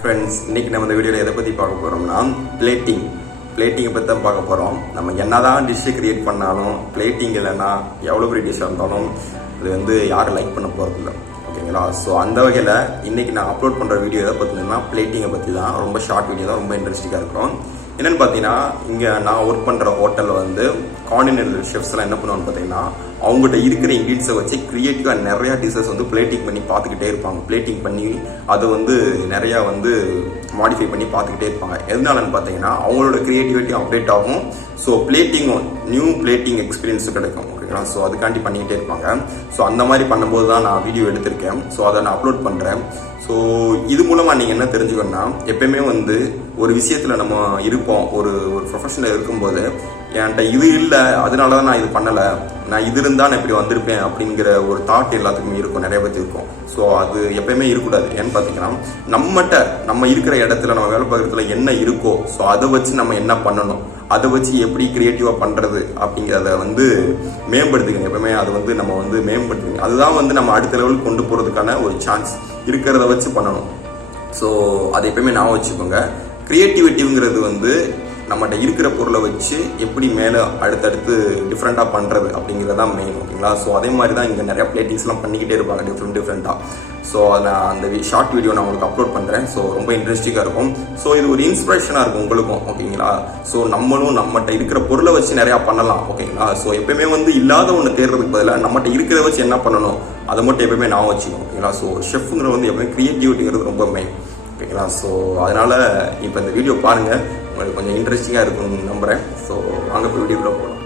Friends, இன்றைக்கி நம்ம இந்த வீடியோவில் எதை பற்றி பார்க்க போகிறோம்னா பிளேட்டிங்கை பற்றி தான் பார்க்க போகிறோம். நம்ம என்ன தான் டிஷ்ஷை க்ரியேட் பண்ணாலும் பிளேட்டிங் இல்லைன்னா எவ்வளோ பெரிய டிஷ்ஷாக இருந்தாலும் அது யாரும் லைக் பண்ண போகிறதில்ல, ஓகேங்களா? ஸோ அந்த வகையில் இன்றைக்கி நான் அப்லோட் பண்ணுற வீடியோ எதை பார்த்தீங்கன்னா பிளேட்டிங்கை பற்றி தான். ரொம்ப ஷார்ட் வீடியோ தான், ரொம்ப இன்ட்ரெஸ்டிங்காக இருக்கும். என்னென்னு பார்த்தீங்கன்னா, இங்கே நான் ஒர்க் பண்ணுற ஹோட்டலில் கான்டினென்டல் ஷெஃப்ஸ்லாம் என்ன பண்ணுவான்னு பார்த்தீங்கன்னா, அவங்ககிட்ட இருக்கிற இன்க்ரீடியன்ஸை வச்சு க்ரியேட்டிவாக நிறையா டிஷ்ஷஸ் பிளேட்டிங் பண்ணி பார்த்துக்கிட்டே இருப்பாங்க. பிளேட்டிங் பண்ணி அதை நிறையா மாடிஃபை பண்ணி பார்த்துக்கிட்டே இருப்பாங்க. எதனாலன்னு பார்த்தீங்கன்னா, அவங்களோட க்ரியேட்டிவிட்டி அப்டேட் ஆகும். ஸோ பிளேட்டிங்கும் நியூ பிளேட்டிங் எக்ஸ்பீரியன்ஸும் கிடைக்கும், ஓகேங்களா? ஸோ அதுக்காண்டி பண்ணிக்கிட்டே இருப்பாங்க. ஸோ அந்த மாதிரி பண்ணும்போது தான் நான் வீடியோ எடுத்திருக்கேன். ஸோ அதை நான் அப்லோட் பண்ணுறேன். ஸோ இது மூலமாக நீங்கள் என்ன தெரிஞ்சுக்கணும்னா, எப்பயுமே ஒரு விஷயத்தில் நம்ம இருப்போம். ஒரு ப்ரொஃபஷனில் இருக்கும்போது என்கிட்ட இது இல்லை, அதனால தான் நான் இது பண்ணலை, நான் இது இருந்தால் நான் இப்படி வந்திருப்பேன் அப்படிங்கிற ஒரு தாட் எல்லாத்துக்குமே இருக்கும், நிறைய பேருக்கு இருக்கும். ஸோ அது எப்பயுமே இருக்கக்கூடாது. ஏன்னு பார்த்தீங்கன்னா, நம்ம இருக்கிற இடத்துல நம்ம வேலை பார்க்குறதுல என்ன இருக்கோ ஸோ அதை வச்சு நம்ம என்ன பண்ணணும், அதை வச்சு எப்படி கிரியேட்டிவாக பண்ணுறது அப்படிங்கிறத மேம்படுத்திக்கணும். எப்பவுமே அதை நம்ம மேம்படுத்திக்கணும். அதுதான் நம்ம அடுத்த லெவலுக்கு கொண்டு போகிறதுக்கான ஒரு சான்ஸ் இருக்கிறத வச்சு பண்ணணும். ஸோ அதை எப்பயுமே நான் வச்சுக்கோங்க. கிரியேட்டிவிட்டிங்கிறது நம்மகிட்ட இருக்கிற பொருளை வச்சு எப்படி மேலே அடுத்தடுத்து டிஃப்ரெண்ட்டாக பண்ணுறது அப்படிங்கிறதான் மெயின், ஓகேங்களா? ஸோ அதே மாதிரி தான் இங்கே நிறையா பிளேட்டிங்ஸ்லாம் பண்ணிக்கிட்டே இருப்பாங்க டிஃப்ரெண்ட்டாக. ஸோ அதை அந்த ஷார்ட் வீடியோ நான் உங்களுக்கு அப்லோட் பண்ணுறேன். ஸோ ரொம்ப இன்ட்ரெஸ்டிங்காக இருக்கும். ஸோ இது ஒரு இன்ஸ்பிரேஷனாக இருக்கும் உங்களுக்கும், ஓகேங்களா? ஸோ நம்மகிட்ட இருக்கிற பொருளை வச்சு நிறையா பண்ணலாம், ஓகேங்களா? ஸோ எப்பயுமே இல்லாத ஒன்று தேடுறதுக்கு பதிலாக நம்மகிட்ட இருக்கிறத வச்சு என்ன பண்ணணும் அதை மட்டும் எப்பயுமே நான் வச்சுக்கணும், ஓகேங்களா? ஸோ ஷெஃப்ங்கிற எப்பயுமே கிரியேட்டிவிட்டிங்கிறது ரொம்ப மெயின், ஓகேங்களா? ஸோ அதனால் இப்போ இந்த வீடியோ பாருங்கள், உங்களுக்கு கொஞ்சம் இன்ட்ரெஸ்டிங்காக இருக்கும்னு நம்புகிறேன். ஸோ வாங்க இப்போ வீடியோக்குள்ளே போகலாம்.